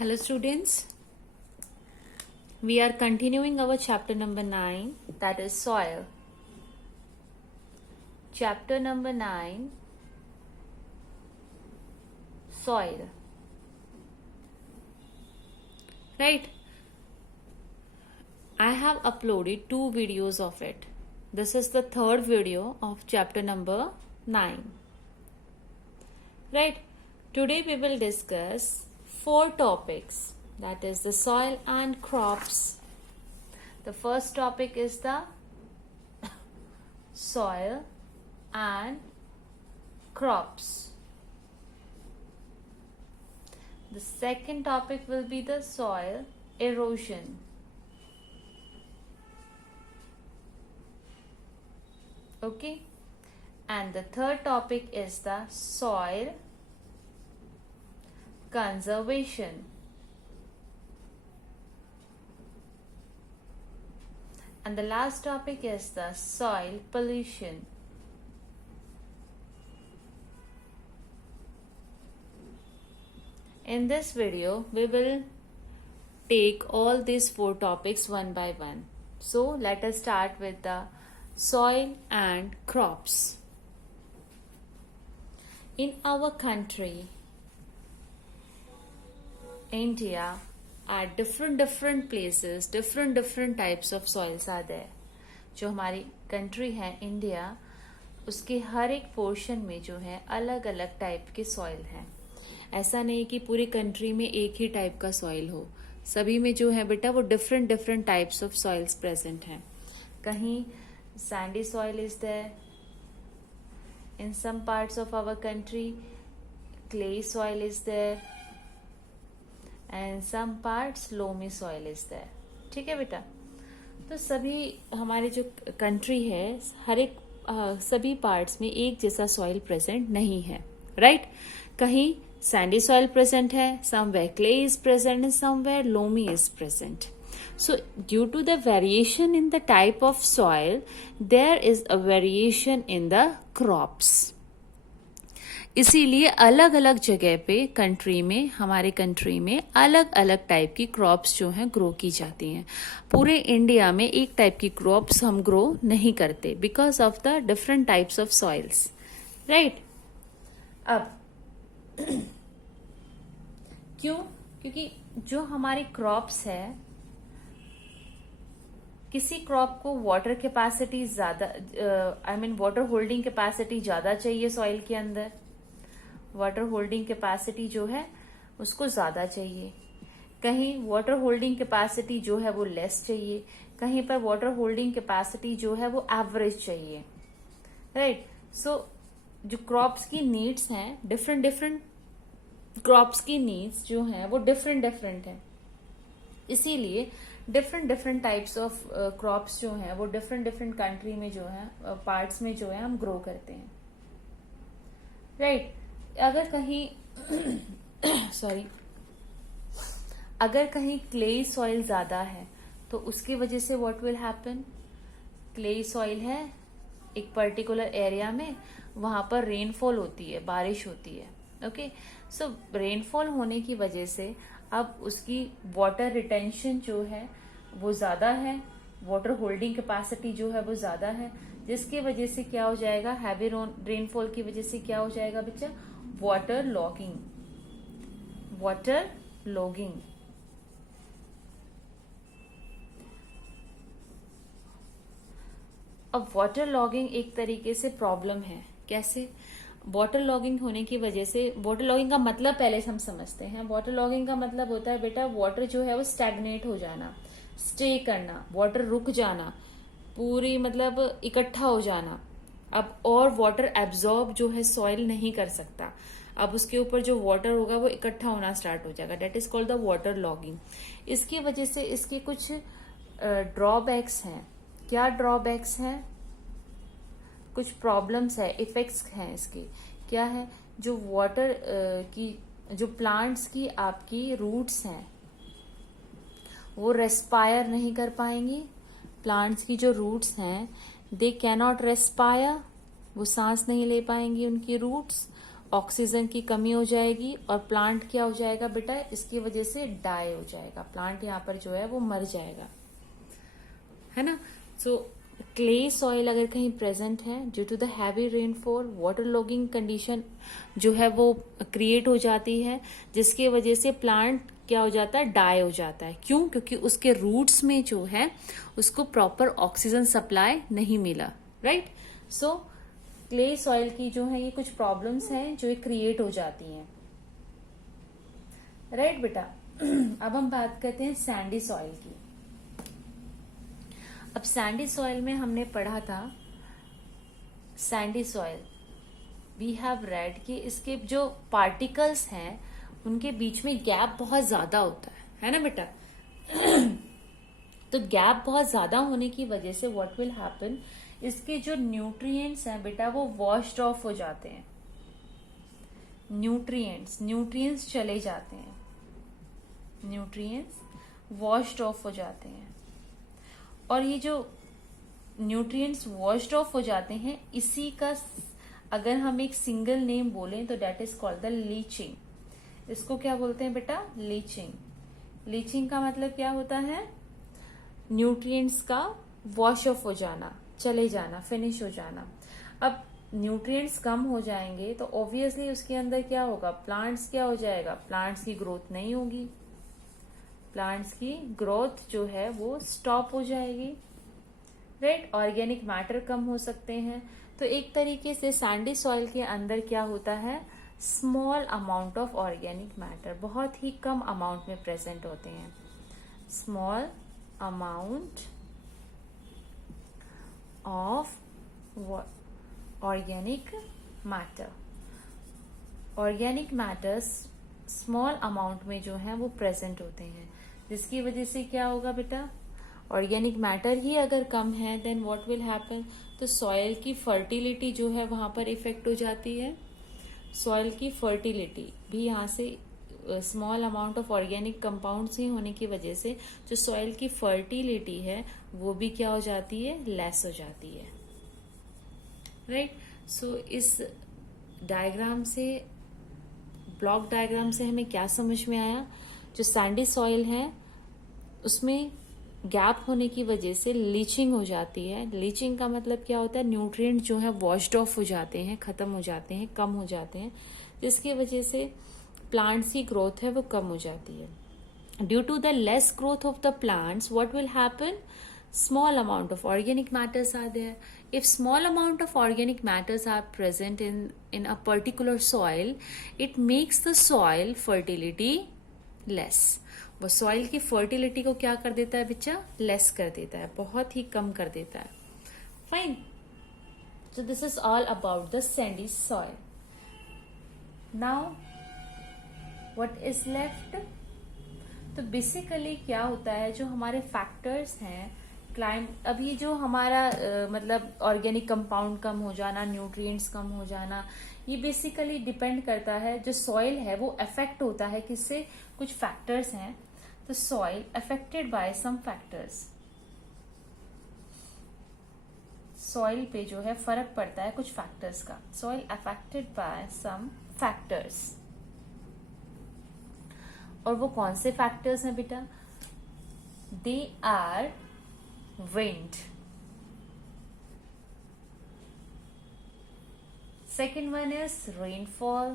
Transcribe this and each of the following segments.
Hello students, we are continuing our chapter number 9, that is soil. Chapter number 9, soil. Right, I have uploaded 2 videos of it. This is the third video of chapter number 9. Right, today we will discuss 4 topics, that is the soil and crops. The first topic is the soil and crops. The second topic will be the soil erosion. Okay, and the third topic is the soil conservation. And the last topic is the soil pollution. In this video, we will take all these 4 topics one by one. So, let us start with the soil and crops. In our country, India, at different places, different types of soils are there. जो हमारी country है India, उसके हर एक portion में जो है अलग अलग टाइप के सॉइल हैं. ऐसा नहीं कि पूरी कंट्री में एक ही टाइप का सॉइल हो. सभी में जो है बेटा वो different types of soils present हैं. कहीं sandy soil is there, in some parts of our country clay soil is there, and some parts loamy soil is there. ठीक है बेटा, तो सभी हमारे जो कंट्री है हर एक सभी पार्ट्स में एक जैसा सॉइल प्रेजेंट नहीं है. राइट, कहीं सैंडी सॉइल प्रेजेंट है, somewhere clay is present and somewhere loamy is present. So due to the variation in the type of soil, there is a variation in the crops. इसीलिए अलग अलग जगह पे country में, हमारे country में अलग अलग टाइप की क्रॉप्स जो हैं ग्रो की जाती हैं. पूरे इंडिया में एक टाइप की क्रॉप्स हम ग्रो नहीं करते because of the different types of soils. Right, अब क्यों? क्योंकि जो हमारी क्रॉप्स है, किसी क्रॉप को वाटर कैपेसिटी ज्यादा, वाटर होल्डिंग कैपेसिटी ज्यादा चाहिए सॉइल के अंदर. वाटर होल्डिंग कैपेसिटी जो है उसको ज्यादा चाहिए. कहीं वाटर होल्डिंग कैपेसिटी जो है वो लेस चाहिए. कहीं पर वाटर होल्डिंग कैपेसिटी जो है वो एवरेज चाहिए. राइट, सो जो क्रॉप्स की नीड्स हैं, डिफरेंट क्रॉप्स की नीड्स जो हैं वो डिफरेंट हैं. इसीलिए डिफरेंट टाइप्स ऑफ क्रॉप्स जो हैं वो डिफरेंट कंट्री में जो है पार्ट्स में जो है हम ग्रो करते हैं. राइट, अगर कहीं सॉरी अगर कहीं क्ले सॉइल ज्यादा है तो उसकी वजह से what will happen, clay soil है एक पर्टिकुलर एरिया में, वहां पर रेनफॉल होती है, बारिश होती है. ओके, सो रेनफॉल होने की वजह से अब उसकी वाटर रिटेंशन जो है वो ज्यादा है, वाटर होल्डिंग कैपेसिटी जो है वो ज्यादा है, जिसकी वजह से क्या हो जाएगा, हैवी रेनफॉल की वजह से क्या हो जाएगा बच्चा, वाटर लॉगिंग. अब वाटर लॉगिंग एक तरीके से प्रॉब्लम है. कैसे? वाटर लॉगिंग होने की वजह से, वाटर लॉगिंग का मतलब पहले हम समझते हैं. वाटर लॉगिंग का मतलब होता है बेटा वाटर जो है वो स्टैग्नेट हो जाना, स्टे करना, वाटर रुक जाना, पूरी मतलब इकट्ठा हो जाना. अब और वाटर एब्जॉर्ब जो है सॉइल नहीं कर सकता. अब उसके ऊपर जो वाटर होगा वो इकट्ठा होना स्टार्ट हो जाएगा. That is called the water logging. इसकी वजह से इसके कुछ ड्रॉबैक्स हैं. क्या ड्रॉबैक्स हैं? कुछ प्रॉब्लम्स है, इफेक्ट्स हैं इसके. क्या है? जो वाटर की, जो प्लांट्स की आपकी रूट्स हैं वो रेस्पायर नहीं कर पाएंगी. प्लांट्स की जो रूट्स हैं दे कैनॉट रेस्पायर, वो सांस नहीं ले पाएंगी उनकी रूट्स. ऑक्सीजन की कमी हो जाएगी और प्लांट क्या हो जाएगा बेटा, इसकी वजह से डाई हो जाएगा, प्लांट यहाँ पर जो है वो मर जाएगा, है ना। सो क्ले सॉइल अगर कहीं प्रेजेंट है, due to the heavy rainfall water logging condition जो है वो क्रिएट हो जाती है, जिसकी वजह से प्लांट क्या हो जाता है, डाई हो जाता है। क्यों? क्योंकि उसके रूट्स में जो है उसको प्रॉपर ऑक्सीजन सप्लाई नहीं मिला, राइट। सो क्ले सॉइल की जो है ये कुछ प्रॉब्लम्स हैं जो क्रिएट हो जाती हैं, राइट बेटा। अब हम बात करते हैं सैंडी सॉइल की। अब सैंडी सॉइल में हमने पढ़ा था, sandy soil we have read कि इसके जो पार्टिकल्स हैं उनके बीच में गैप बहुत ज्यादा होता है ना बेटा। तो गैप बहुत ज्यादा होने की वजह से व्हाट विल हैपन, इसके जो न्यूट्रिएंट्स हैं बेटा वो वॉश्ड ऑफ हो जाते हैं, न्यूट्रिएंट्स चले जाते हैं, न्यूट्रिएंट्स वॉश्ड ऑफ हो जाते हैं। और ये जो न्यूट्रिएंट्स वॉश्ड ऑफ हो जाते हैं, इसी का अगर हम एक सिंगल नेम बोलें तो that is called the leaching. इसको क्या बोलते हैं बेटा, लीचिंग। लीचिंग का मतलब क्या होता है, न्यूट्रिएंट्स का वॉश ऑफ हो जाना, चले जाना, फिनिश हो जाना। अब न्यूट्रिएंट्स कम हो जाएंगे तो ऑब्वियसली उसके अंदर क्या होगा, प्लांट्स क्या हो जाएगा, प्लांट्स की ग्रोथ नहीं होगी, प्लांट्स की ग्रोथ जो है वो स्टॉप हो जाएगी, राइट। ऑर्गेनिक मैटर कम हो सकते हैं। तो एक तरीके से सैंडी सॉइल के अंदर क्या होता है, small amount of organic matter, बहुत ही कम अमाउंट में प्रेजेंट होते हैं, small amount of organic matter. Organic matters small amount में जो है वो प्रेजेंट होते हैं, जिसकी वजह से क्या होगा बेटा, ऑर्गेनिक मैटर ही अगर कम है देन व्हाट विल हैपन, तो सॉइल की फर्टिलिटी जो है वहां पर इफेक्ट हो जाती है। सॉइल की फर्टिलिटी भी यहाँ से small amount of organic compounds ही होने की वजह से जो सॉइल की फर्टिलिटी है वो भी क्या हो जाती है, लेस हो जाती है, राइट। सो इस डायग्राम से, ब्लॉक डायग्राम से हमें क्या समझ में आया, जो सैंडी सॉइल है उसमें गैप होने की वजह से लीचिंग हो जाती है। लीचिंग का मतलब क्या होता है, न्यूट्रिएंट जो है वॉश्ड ऑफ हो जाते हैं, खत्म हो जाते हैं, कम हो जाते हैं, जिसकी वजह से प्लांट्स की ग्रोथ है वो कम हो जाती है। Due to the less growth of the plants what will happen, small amount of organic matters are there. If small amount of organic matters are present in a particular soil, it makes the soil fertility less. वो soil की fertility को क्या कर देता है बच्चा, less कर देता है, बहुत ही कम कर देता है, fine. So this is all about the Sandy soil. Now what is left, तो बेसिकली क्या होता है, जो हमारे फैक्टर्स हैं अभी जो हमारा मतलब ऑर्गेनिक कंपाउंड कम हो जाना, न्यूट्रिएंट्स कम हो जाना, ये बेसिकली डिपेंड करता है, जो सॉइल है वो अफेक्ट होता है किससे, कुछ फैक्टर्स हैं। तो soil affected by some factors, soil पे जो है फर्क पड़ता है कुछ फैक्टर्स का, soil affected by some factors. और वो कौन से फैक्टर्स हैं बेटा, they are wind, second one is rainfall,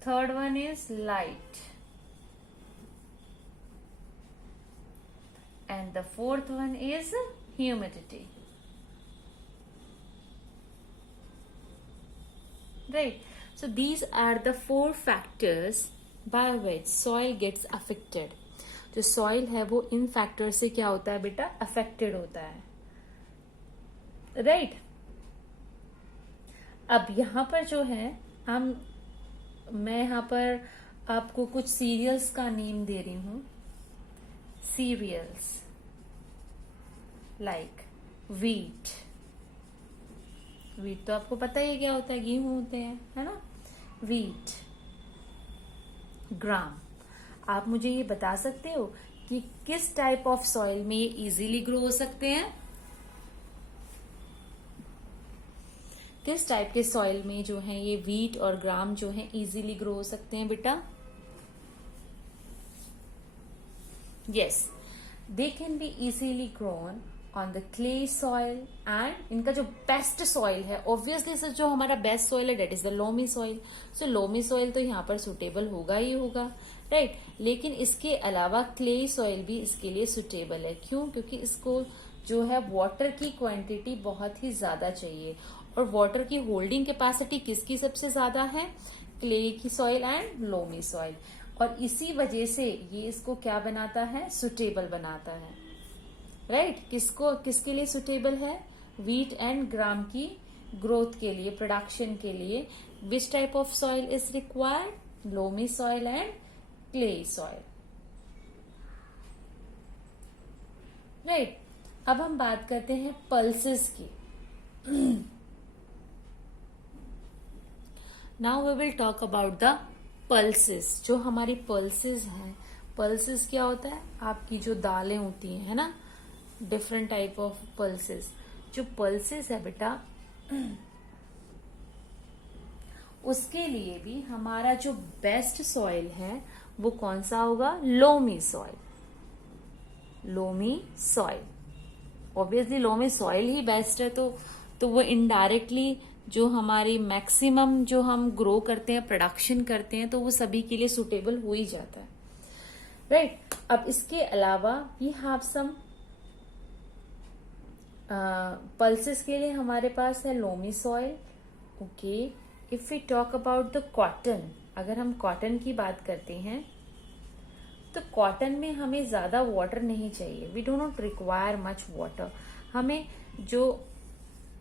third one is light, and the fourth one is humidity, right. So these are the four factors by which soil gets affected. जो soil है वो इन factor से क्या होता है बेटा, affected होता है, राइट। अब यहां पर जो है मैं यहां पर आपको कुछ सीरियल्स का नेम दे रही हूं, सीरियल्स लाइक वीट। वीट तो आपको पता ही क्या होता है, गेहूं होते हैं, है ना। वीट, ग्राम। आप मुझे ये बता सकते हो कि किस टाइप ऑफ सॉइल में ये इजीली ग्रो हो सकते हैं, किस टाइप के सॉइल में जो है ये वीट और ग्राम जो है इजीली ग्रो हो सकते हैं बेटा? Yes, they can be easily grown on the clay soil, and इनका जो बेस्ट सॉइल है, ऑब्वियसली सर जो हमारा बेस्ट सॉइल है that is the loamy soil. So loamy soil तो यहाँ पर सुटेबल होगा ही होगा, राइट. लेकिन इसके अलावा क्ले सॉइल भी इसके लिए सुटेबल है. क्यों? क्योंकि इसको जो है वाटर की क्वांटिटी बहुत ही ज्यादा चाहिए, और वाटर की होल्डिंग कैपेसिटी किसकी सबसे ज्यादा है? क्ले की सॉइल एंड लोमी सॉइल. और इसी वजह से ये इसको क्या बनाता है? सुटेबल बनाता है, राइट. किसके लिए सुटेबल है? वीट एंड ग्राम की ग्रोथ के लिए, प्रोडक्शन के लिए. Which type of soil is required? Loamy soil and clay soil, right. अब हम बात करते हैं पल्सेस की. Now we will talk about the pulses. जो हमारी पल्सेस हैं, पल्सेस क्या होता है? आपकी जो दालें होती हैं, है ना, डिफरेंट टाइप ऑफ पल्सेस. जो पल्सेस है बेटा, उसके लिए भी हमारा जो बेस्ट सॉइल है वो कौन सा होगा? Loamy soil. Loamy soil, obviously loamy soil ही बेस्ट है, तो वो इनडायरेक्टली जो हमारी मैक्सिमम जो हम ग्रो करते हैं, प्रोडक्शन करते हैं, तो वो सभी के लिए सुटेबल हो ही जाता है, राइट. अब इसके अलावा वी हैव सम पल्सेस के लिए हमारे पास है loamy soil. Okay, if we talk about the cotton, अगर हम कॉटन की बात करते हैं तो कॉटन में हमें ज्यादा वाटर नहीं चाहिए. We do not require much water. हमें जो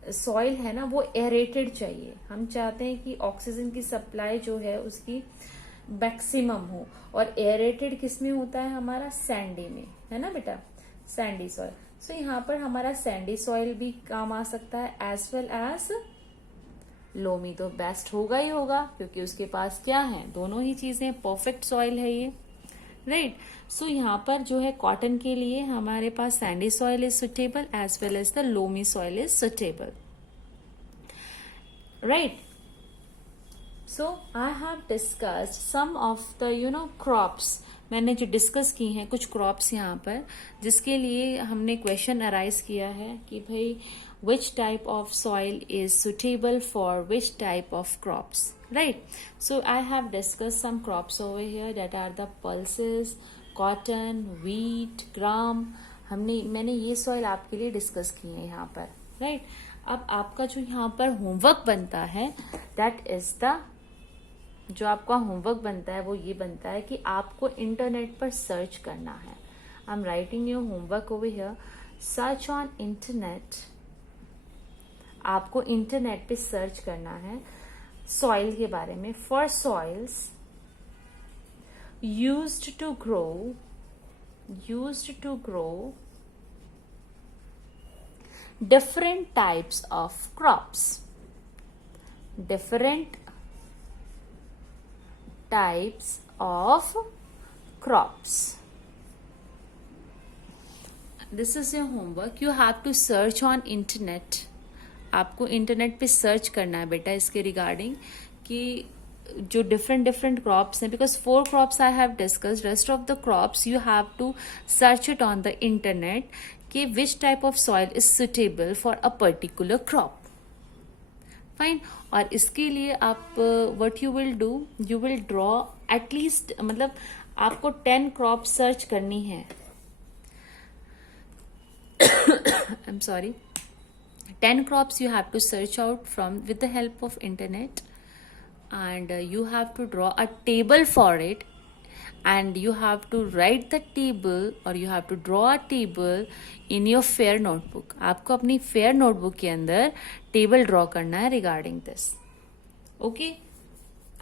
सॉइल है ना वो एरेटेड चाहिए. हम चाहते हैं कि ऑक्सीजन की सप्लाई जो है उसकी मैक्सिमम हो, और एरेटेड किस में होता है? हमारा सैंडी में, है ना बेटा, सैंडी सॉइल. सो यहाँ पर हमारा सैंडी सॉइल भी काम आ सकता है, एज वेल एज लोमी तो बेस्ट होगा ही होगा, क्योंकि उसके पास क्या है? दोनों ही चीजें, परफेक्ट सॉइल है ये, राइट. सो यहाँ पर जो है कॉटन के लिए हमारे पास sandy soil is suitable as well as the loamy soil is suitable, right. So I have discussed some of the crops. मैंने जो डिस्कस की हैं कुछ क्रॉप्स यहाँ पर, जिसके लिए हमने क्वेश्चन अराइज किया है कि भाई विच type of soil is suitable for which type of crops, right? So I have discussed some crops over here that are the pulses, cotton, wheat, gram. मैंने ये सॉइल आपके लिए डिस्कस किए हैं यहाँ पर, राइट. अब आपका जो यहाँ पर होमवर्क बनता है, दैट इज द, जो आपका होमवर्क बनता है वो ये बनता है कि आपको इंटरनेट पर सर्च करना है. I am writing your homework over here. Search on internet. आपको इंटरनेट पे सर्च करना है सॉइल के बारे में. For soils used to grow different types of crops. Different types of crops. This is your homework. You have to search on internet. आपको internet पे search करना है बेटा इसके रिगार्डिंग कि जो डिफरेंट क्रॉप्स हैं, because 4 crops I have discussed. Rest of the crops you have to search it on the internet कि which type of soil is suitable for a particular crop. Fine. और इसके लिए आप what you will do, you will draw at least, मतलब आपको 10 crop search करनी है. I am sorry, 10 crops you have to search out from with the help of internet, and you have to draw a table for it, and you have to write the table, or you have to draw a table in your fair notebook. आपको अपनी fair notebook के अंदर table draw करना है regarding this. Okay,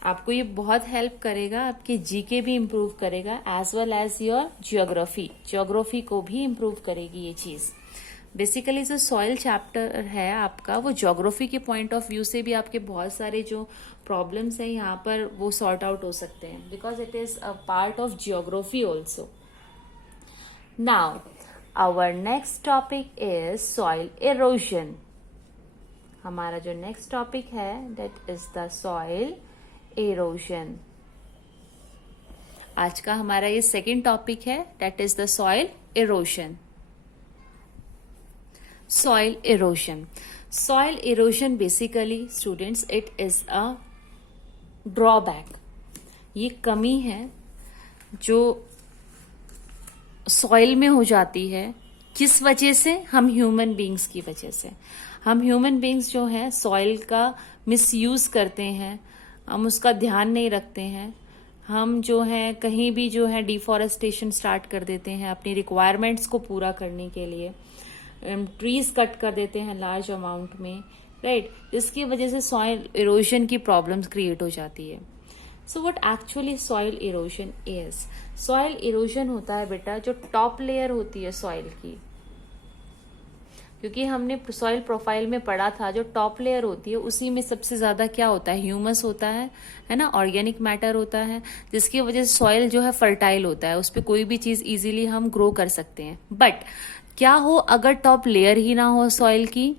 आपको ये बहुत help करेगा, आपके जीके भी इम्प्रूव करेगा, as well as your geography को भी इम्प्रूव करेगी ये चीज. बेसिकली जो सॉइल चैप्टर है आपका, वो ज्योग्राफी के पॉइंट ऑफ व्यू से भी आपके बहुत सारे जो प्रॉब्लम्स हैं यहाँ पर वो सॉर्ट आउट हो सकते हैं, because it is a part of geography also. Now our next topic is soil erosion. हमारा जो नेक्स्ट टॉपिक है that is the soil erosion. आज का हमारा ये सेकेंड टॉपिक है that is the soil erosion. Soil erosion, soil erosion basically students it is a drawback, ये कमी है जो सॉइल में हो जाती है। किस वजह से? हम ह्यूमन बीइंग्स की वजह से। हम ह्यूमन बीइंग्स जो हैं सॉइल का मिसयूज करते हैं, हम उसका ध्यान नहीं रखते हैं। हम जो है कहीं भी जो है डिफॉरेस्टेशन स्टार्ट कर देते हैं अपनी रिक्वायरमेंट्स को पूरा करने के लिए। ट्रीज कट कर देते हैं लार्ज अमाउंट में, राइट। इसकी वजह से सॉइल इरोजन की प्रॉब्लम्स क्रिएट हो जाती है। So what actually soil erosion is? Soil erosion होता है बेटा जो टॉप लेयर होती है सॉइल की, क्योंकि हमने सॉइल प्रोफाइल में पढ़ा था जो टॉप लेयर होती है उसी में सबसे ज्यादा क्या होता है? ह्यूमस होता है ना, ऑर्गेनिक मैटर होता है, जिसकी वजह से सॉइल जो है फर्टाइल होता है, उस पर कोई भी चीज इजीली हम ग्रो कर सकते हैं। बट क्या हो अगर टॉप लेयर ही ना हो सॉइल की?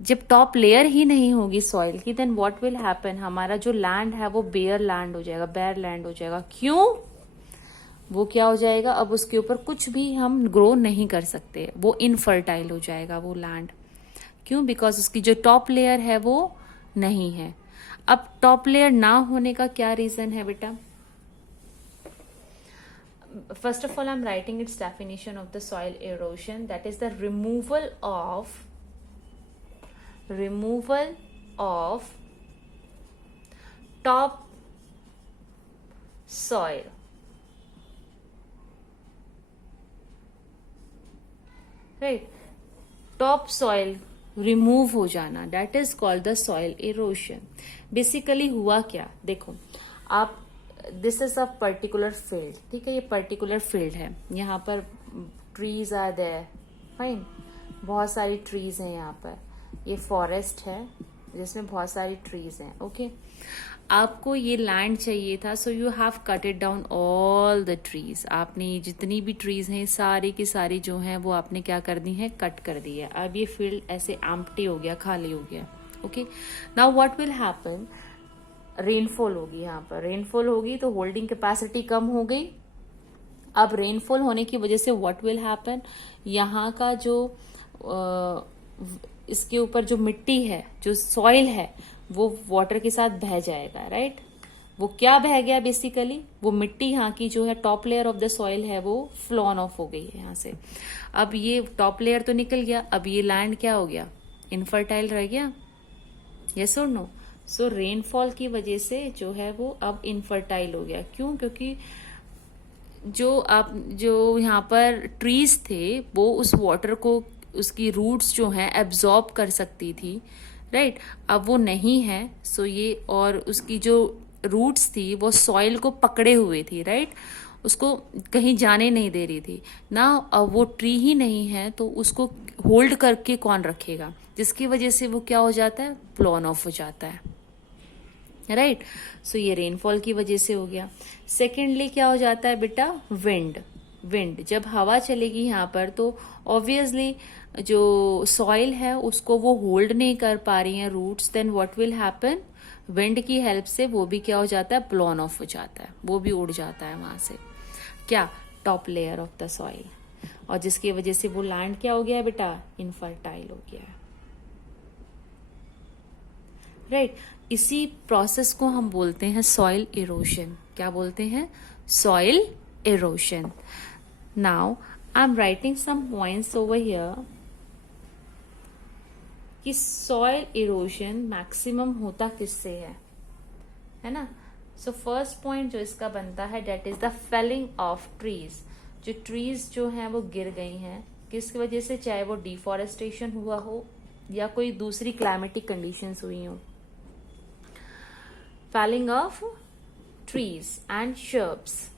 जब टॉप लेयर ही नहीं होगी सॉइल की देन व्हाट विल हैपन? हमारा जो लैंड है वो बेयर लैंड हो जाएगा, बेयर लैंड हो जाएगा। क्यों? वो क्या हो जाएगा? अब उसके ऊपर कुछ भी हम ग्रो नहीं कर सकते, वो इनफर्टाइल हो जाएगा वो लैंड। क्यों? बिकॉज उसकी जो टॉप लेयर है वो नहीं है। अब टॉप लेयर ना होने का क्या रीजन है बेटा? First of all I am writing it's definition of the soil halogen, that is the removal of top soil, right? Top soil remove हो जाना, that is called the soil erosion. Basically हुआ क्या? देखो आप, this is a particular field, ठीक है, ये particular field है, यहाँ पर ट्रीज आर देयर, फाइन, बहुत सारी ट्रीज हैं यहाँ पर। ये फॉरेस्ट है जिसमें बहुत सारी ट्रीज हैं, ओके। आपको ये लैंड चाहिए था, so you have cut it down all the trees. आपने जितनी भी ट्रीज हैं सारी की सारी जो हैं वो आपने क्या कर दी है? कट कर दी है। अब ये फील्ड ऐसे एम्प्टी हो गया, खाली हो गया, okay. Now what will happen? Rainfall होगी, यहाँ पर रेनफॉल होगी तो होल्डिंग कैपेसिटी कम हो गई। अब रेनफॉल होने की वजह से व्हाट विल हैपन? यहाँ का जो इसके ऊपर जो मिट्टी है, जो सॉइल है, वो वाटर के साथ बह जाएगा, राइट। वो क्या बह गया? बेसिकली वो मिट्टी यहाँ की जो है top layer of the soil है वो फ्लॉन ऑफ हो गई है यहाँ से। अब ये टॉप लेयर तो निकल गया, अब ये लैंड क्या हो गया? इनफर्टाइल रह गया, यस और नो? सो रेनफॉल की वजह से जो है वो अब इनफर्टाइल हो गया। क्यों? क्योंकि जो यहाँ पर ट्रीज थे वो उस वाटर को, उसकी रूट्स जो हैं एब्जॉर्ब कर सकती थी, राइट। अब वो नहीं है, सो ये, और उसकी जो रूट्स थी वो सॉइल को पकड़े हुए थी, राइट, उसको कहीं जाने नहीं दे रही थी ना। अब वो ट्री ही नहीं है तो उसको होल्ड करके कौन रखेगा? जिसकी वजह से वो क्या हो जाता है? ब्लोन ऑफ हो जाता है, राइट। सो ये रेनफॉल की वजह से हो गया। सेकेंडली क्या हो जाता है बेटा? विंड जब हवा चलेगी यहाँ पर तो ऑब्वियसली जो सॉइल है उसको वो होल्ड नहीं कर पा रही हैं roots, then what will happen? Wind की हेल्प से वो भी क्या हो जाता है? ब्लोन ऑफ हो जाता है, वो भी उड़ जाता है वहां से। क्या? Top layer of the soil, और जिसकी वजह से वो लैंड क्या हो गया है बेटा? इनफर्टाइल हो गया है, राइट। इसी प्रोसेस को हम बोलते हैं सॉइल इरोजन। क्या बोलते हैं? Soil erosion. Now I am writing some points over here कि सॉइल इरोजन मैक्सिमम होता किससे है ना। सो फर्स्ट पॉइंट जो इसका बनता है that is the felling of trees. जो ट्रीज जो हैं वो गिर गई हैं, किसकी वजह से? चाहे वो डिफॉरेस्टेशन हुआ हो या कोई दूसरी क्लाइमेटिक कंडीशंस हुई हो। Felling of trees and shrubs,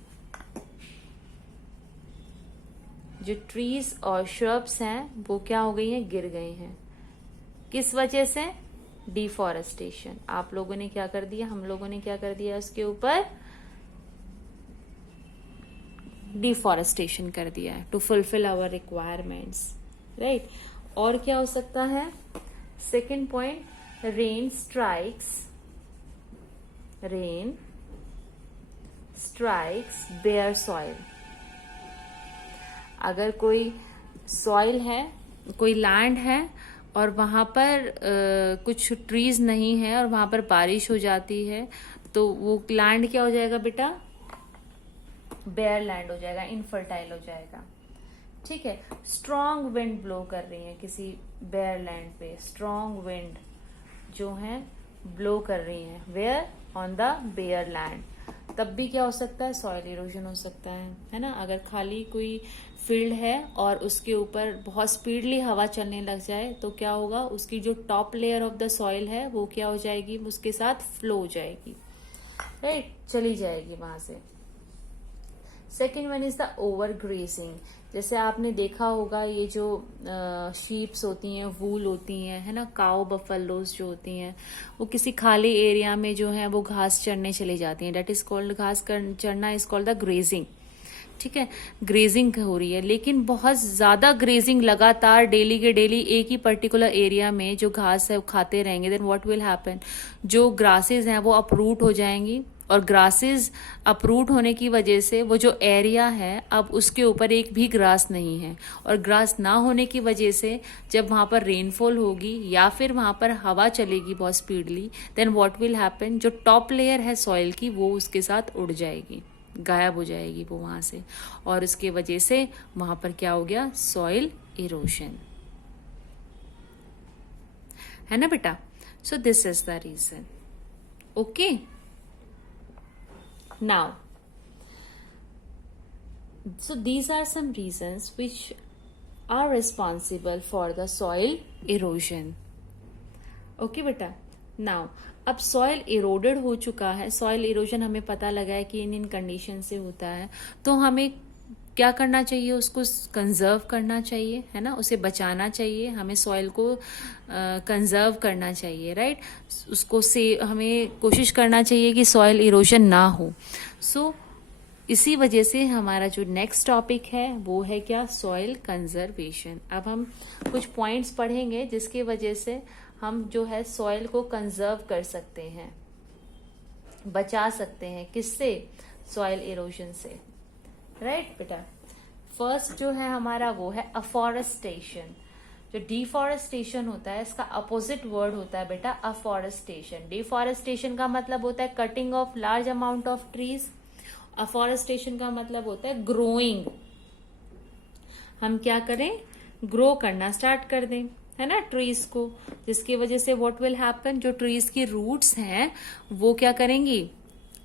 जो ट्रीज और शर्ब्स हैं वो क्या हो गई हैं? गिर गई हैं। किस वजह से? डिफॉरेस्टेशन। आप लोगों ने क्या कर दिया? हम लोगों ने क्या कर दिया? उसके ऊपर डिफॉरेस्टेशन कर दिया है to fulfil our requirements, right. और क्या हो सकता है? Second point, rain strikes bare soil. अगर कोई सॉइल है, कोई लैंड है और वहां पर कुछ ट्रीज नहीं है और वहां पर बारिश हो जाती है, तो वो लैंड क्या हो जाएगा बेटा? बेयर लैंड हो जाएगा, इनफर्टाइल हो जाएगा। ठीक है। स्ट्रॉन्ग विंड ब्लो कर रही है किसी बेयर लैंड पे, स्ट्रॉन्ग विंड जो है ब्लो कर रही है where? On the bare land. तब भी क्या हो सकता है? सॉइल इरोजन हो सकता है ना। अगर खाली कोई फील्ड है और उसके ऊपर बहुत स्पीडली हवा चलने लग जाए तो क्या होगा? उसकी जो top layer of the soil है वो क्या हो जाएगी? उसके साथ फ्लो हो जाएगी, राइट, चली जाएगी वहां से। Second one is the over gracing. जैसे आपने देखा होगा ये जो शीप्स होती हैं, वूल होती हैं, है ना, काउ बफेलोज जो होती हैं, वो किसी खाली एरिया में जो है वो घास चरने चली जाती हैं। डेट इज कॉल्ड, घास चरना इज कॉल्ड द ग्रेजिंग। ठीक है, ग्रेजिंग हो रही है। लेकिन बहुत ज्यादा ग्रेजिंग लगातार डेली के डेली एक ही पर्टिकुलर एरिया में जो घास है वो खाते रहेंगे, देन व्हाट विल हैपन? जो ग्रासेस हैं वो अपरूट हो जाएंगी, और ग्रासेस अपरूट होने की वजह से वो जो एरिया है अब उसके ऊपर एक भी ग्रास नहीं है, और ग्रास ना होने की वजह से जब वहां पर रेनफॉल होगी या फिर वहां पर हवा चलेगी बहुत speedily, then what will happen? जो टॉप लेयर है सॉइल की वो उसके साथ उड़ जाएगी, गायब हो जाएगी वो वहां से, और उसके वजह से वहां पर क्या हो गया? सॉइल इरोशन, है ना बेटा। So this is the reason. Okay, now so these are some reasons which are responsible for the soil erosion. okay beta, now अब सॉइल इरोडेड हो चुका है, सॉइल इरोजन हमें पता लगा है कि इन कंडीशन से होता है, तो हमें क्या करना चाहिए? उसको कंजर्व करना चाहिए, है ना, उसे बचाना चाहिए, हमें सॉइल को कंजर्व करना चाहिए, राइट। उसको से हमें कोशिश करना चाहिए कि सॉइल इरोजन ना हो। सो इसी वजह से हमारा जो नेक्स्ट टॉपिक है वो है क्या? Soil conservation. अब हम कुछ पॉइंट्स पढ़ेंगे जिसकी वजह से हम जो है सॉइल को कंजर्व कर सकते हैं, बचा सकते हैं। किससे? सॉइल इरोजन से, राइट बेटा। फर्स्ट जो है हमारा वो है अफॉरेस्टेशन। जो डिफॉरेस्टेशन होता है इसका अपोजिट वर्ड होता है बेटा अफॉरेस्टेशन। डिफॉरेस्टेशन का मतलब होता है cutting of large amount of trees, afforestation का मतलब होता है ग्रोइंग। हम क्या करें? ग्रो करना स्टार्ट कर दें, है ना, ट्रीज को, जिसकी वजह से व्हाट विल हैपन? जो ट्रीज की रूट्स हैं वो क्या करेंगी?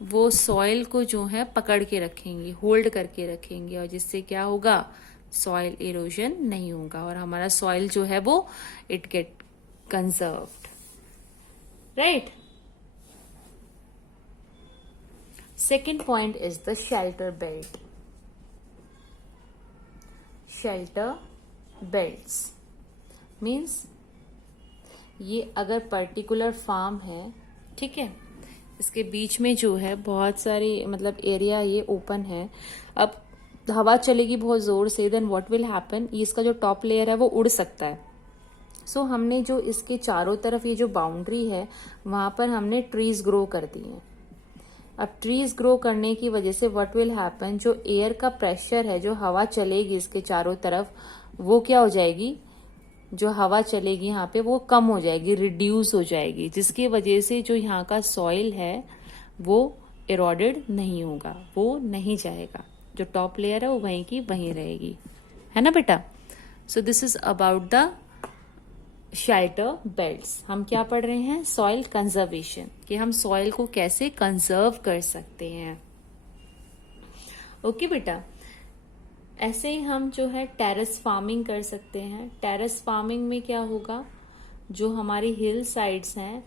वो सॉइल को जो है पकड़ के रखेंगी, होल्ड करके रखेंगी, और जिससे क्या होगा? सॉइल इरोजन नहीं होगा और हमारा सॉइल जो है वो it get conserved, right. Second point is the shelter belt. Shelter belts means ये अगर पर्टिकुलर फार्म है, ठीक है, इसके बीच में जो है बहुत सारी मतलब एरिया ये ओपन है, अब हवा चलेगी बहुत जोर से, देन व्हाट विल हैपन? इसका जो टॉप लेयर है वो उड़ सकता है। सो हमने जो इसके चारों तरफ ये जो बाउंड्री है वहां पर हमने ट्रीज ग्रो कर दी हैं। अब ट्रीज ग्रो करने की वजह से व्हाट विल हैपन? जो एयर का प्रेशर है, जो हवा चलेगी इसके चारों तरफ, वो क्या हो जाएगी? जो हवा चलेगी यहाँ पे वो कम हो जाएगी, रिड्यूस हो जाएगी, जिसकी वजह से जो यहाँ का सॉइल है वो इरोडेड नहीं होगा, वो नहीं जाएगा, जो टॉप लेयर है वो वहीं की वहीं रहेगी, है ना बेटा। So this is about the shelter belts. हम क्या पढ़ रहे हैं? सॉइल कंजर्वेशन, कि हम सॉइल को कैसे कंजर्व कर सकते हैं। ओके बेटा, ऐसे ही हम जो है टेरेस फार्मिंग कर सकते हैं। टेरेस फार्मिंग में क्या होगा? जो हमारी हिल साइड्स हैं,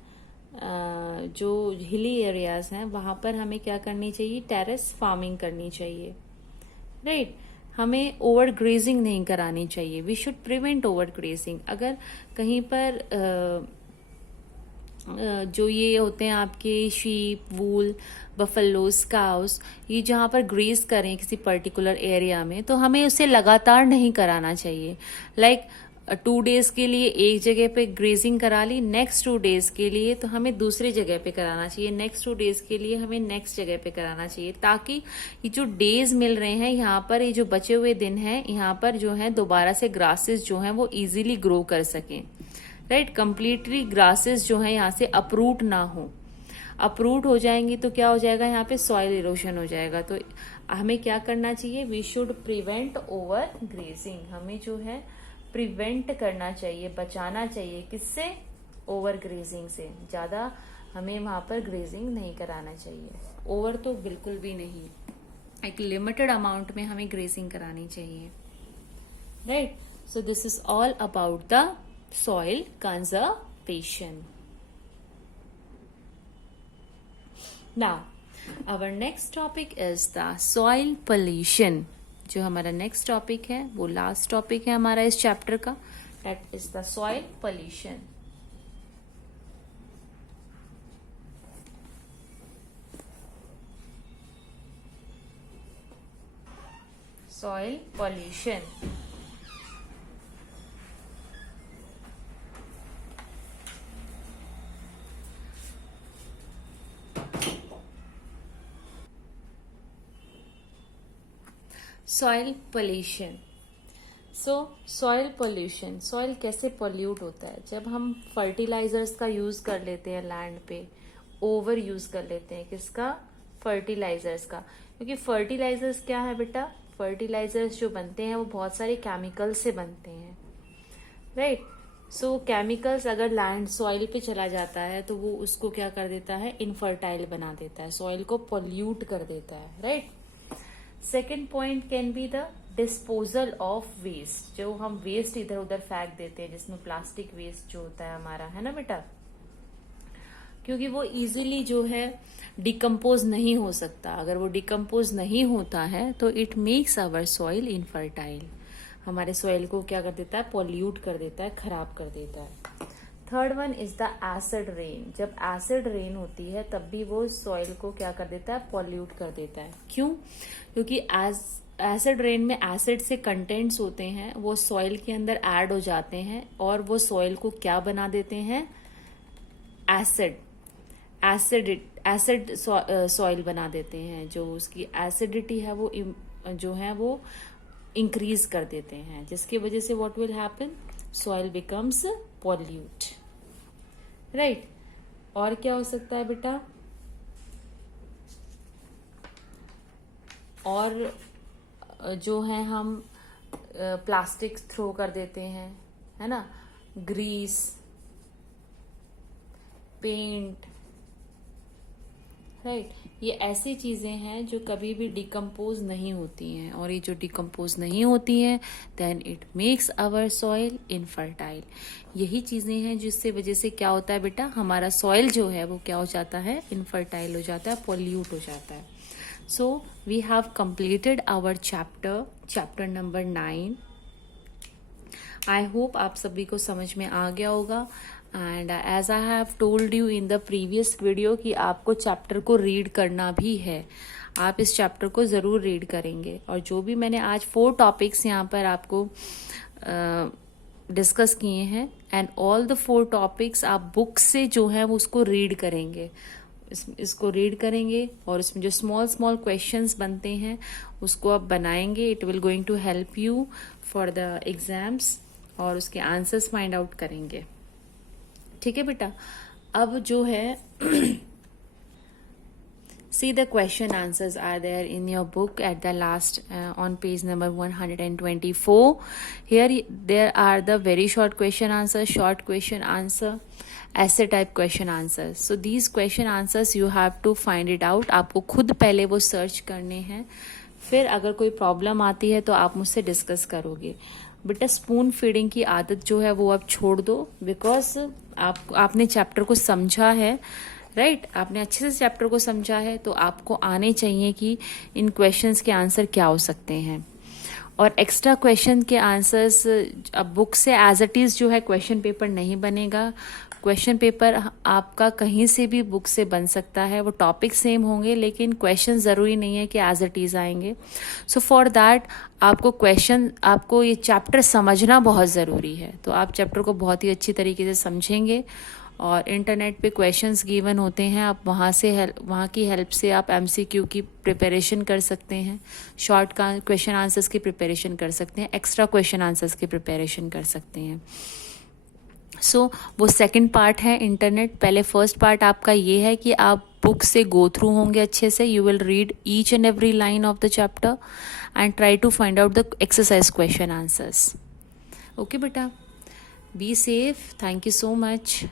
जो हिली एरियाज हैं, वहां पर हमें क्या करनी चाहिए? टेरेस फार्मिंग करनी चाहिए, राइट। हमें ओवर ग्रेजिंग नहीं करानी चाहिए, we should prevent overgrazing. अगर कहीं पर जो ये होते हैं आपके शीप, वूल, बफेलोज, काउस, ये जहाँ पर ग्रेज करें किसी पर्टिकुलर एरिया में, तो हमें उसे लगातार नहीं कराना चाहिए। लाइक 2 डेज के लिए एक जगह पे ग्रेजिंग करा ली, नेक्स्ट 2 डेज के लिए तो हमें दूसरी जगह पे कराना चाहिए, नेक्स्ट 2 डेज के लिए हमें नेक्स्ट जगह पे कराना चाहिए, ताकि ये जो डेज मिल रहे हैं यहाँ पर, ये जो बचे हुए दिन हैं यहाँ पर जो है दोबारा से ग्रासेस जो हैं वो इजीली ग्रो कर सकें, राइट। कंप्लीटली ग्रासेस जो है यहाँ से अपरूट ना हो, अपरूट हो जाएंगी तो क्या हो जाएगा, यहाँ पे सॉइल इरोशन हो जाएगा। तो हमें क्या करना चाहिए, we should prevent overgrazing, हमें जो है प्रिवेंट करना चाहिए, बचाना चाहिए, किससे, ओवर ग्रेजिंग से। ज्यादा हमें वहां पर ग्रेजिंग नहीं कराना चाहिए, ओवर तो बिल्कुल भी नहीं, एक लिमिटेड अमाउंट में हमें ग्रेजिंग करानी चाहिए, right. So this is all about the soil conservation. Now our next topic is the soil pollution. जो हमारा नेक्स्ट टॉपिक है वो लास्ट टॉपिक है हमारा इस चैप्टर का, that is the soil pollution. Soil pollution, soil pollution. Soil pollution, soil कैसे pollute होता है, जब हम फर्टिलाइजर्स का यूज कर लेते हैं लैंड पे, ओवर यूज कर लेते हैं किसका, फर्टिलाइजर्स का। क्योंकि फर्टिलाइजर्स क्या है बेटा, फर्टिलाइजर्स जो बनते हैं वो बहुत सारे केमिकल से बनते हैं, राइट। सो केमिकल्स अगर लैंड सॉइल पे चला जाता है तो वो उसको क्या कर देता है, इनफर्टाइल बना देता है, सॉइल को पोल्यूट कर देता है, right. Second point can be the disposal of waste, जो हम वेस्ट इधर उधर फेंक देते हैं, जिसमें प्लास्टिक वेस्ट जो होता है हमारा, है ना बेटा, क्योंकि वो इजीली जो है डिकम्पोज नहीं हो सकता। अगर वो डिकम्पोज नहीं होता है तो it makes our soil infertile, हमारे सॉइल को क्या कर देता है, पॉल्यूट कर देता है, खराब कर देता है। Third one is the acid rain, जब एसिड रेन होती है तब भी वो सॉइल को क्या कर देता है, पॉल्यूट कर देता है। क्यों, क्योंकि एसिड रेन में एसिड से कंटेंट्स होते हैं वो सॉइल के अंदर ऐड हो जाते हैं और वो सॉइल को क्या बना देते हैं, एसिड सॉइल बना देते हैं, जो उसकी एसिडिटी है वो जो है वो इंक्रीज कर देते हैं, जिसकी वजह से what will happen, soil becomes pollute, right. और क्या हो सकता है बेटा, और जो है हम प्लास्टिक थ्रो कर देते हैं, है ना, ग्रीस, पेंट, राइट। ये ऐसी चीजें हैं जो कभी भी डिकम्पोज नहीं होती हैं, और ये जो डिकम्पोज नहीं होती हैं then it makes our soil infertile. यही चीजें हैं जिससे वजह से क्या होता है बेटा, हमारा सॉइल जो है वो क्या हो जाता है, इनफर्टाइल हो जाता है, पॉल्यूट हो जाता है। So we have completed our chapter number 9। I hope आप सभी को समझ में आ गया होगा। And as I have told you in the previous video कि आपको चैप्टर को रीड करना भी है, आप इस चैप्टर को ज़रूर रीड करेंगे। और जो भी मैंने आज 4 टॉपिक्स यहाँ पर आपको डिस्कस किए हैं, एंड ऑल द 4 टॉपिक्स आप बुक से जो है वो उसको रीड करेंगे, इसको रीड करेंगे और इसमें जो स्मॉल क्वेश्चंस बनते हैं उसको आप बनाएंगे। It will going to help you for the exams, और उसके आंसर्स फाइंड आउट करेंगे, ठीक है बेटा। अब जो है see the question answers are there in your book at the last on page number 124. Here there are the very short question answer, short question answer, essay type question answers. So these question answers you have to find it out. आपको खुद पहले वो search करने हैं, फिर अगर कोई problem आती है तो आप मुझसे डिस्कस करोगे। बेटा स्पून फीडिंग की आदत जो है वो आप छोड़ दो, बिकॉज आपने चैप्टर को समझा है, राइट, आपने अच्छे से चैप्टर को समझा है, तो आपको आने चाहिए कि इन क्वेश्चंस के आंसर क्या हो सकते हैं। और एक्स्ट्रा क्वेश्चन के आंसर्स अब बुक से एज इट इज जो है क्वेश्चन पेपर नहीं बनेगा, क्वेश्चन पेपर आपका कहीं से भी बुक से बन सकता है, वो टॉपिक सेम होंगे लेकिन क्वेश्चन ज़रूरी नहीं है कि एज इट इज़ आएंगे. सो फॉर दैट आपको ये चैप्टर समझना बहुत ज़रूरी है. तो आप चैप्टर को बहुत ही अच्छी तरीके से समझेंगे और इंटरनेट पे क्वेश्चंस गिवन होते हैं, आप वहाँ की हेल्प से आप एमसीक्यू की प्रिपरेशन कर सकते हैं, शॉर्ट का क्वेश्चन आंसर्स की प्रिपरेशन कर सकते हैं, एक्स्ट्रा क्वेश्चन आंसर्स की प्रिपरेशन कर सकते हैं. सो वो सेकंड पार्ट है इंटरनेट. पहले फर्स्ट पार्ट आपका ये है कि आप बुक से गो थ्रू होंगे अच्छे से. You will read each and every line of the chapter and try to find out the exercise question answers. Okay बेटा, be safe. Thank you so much.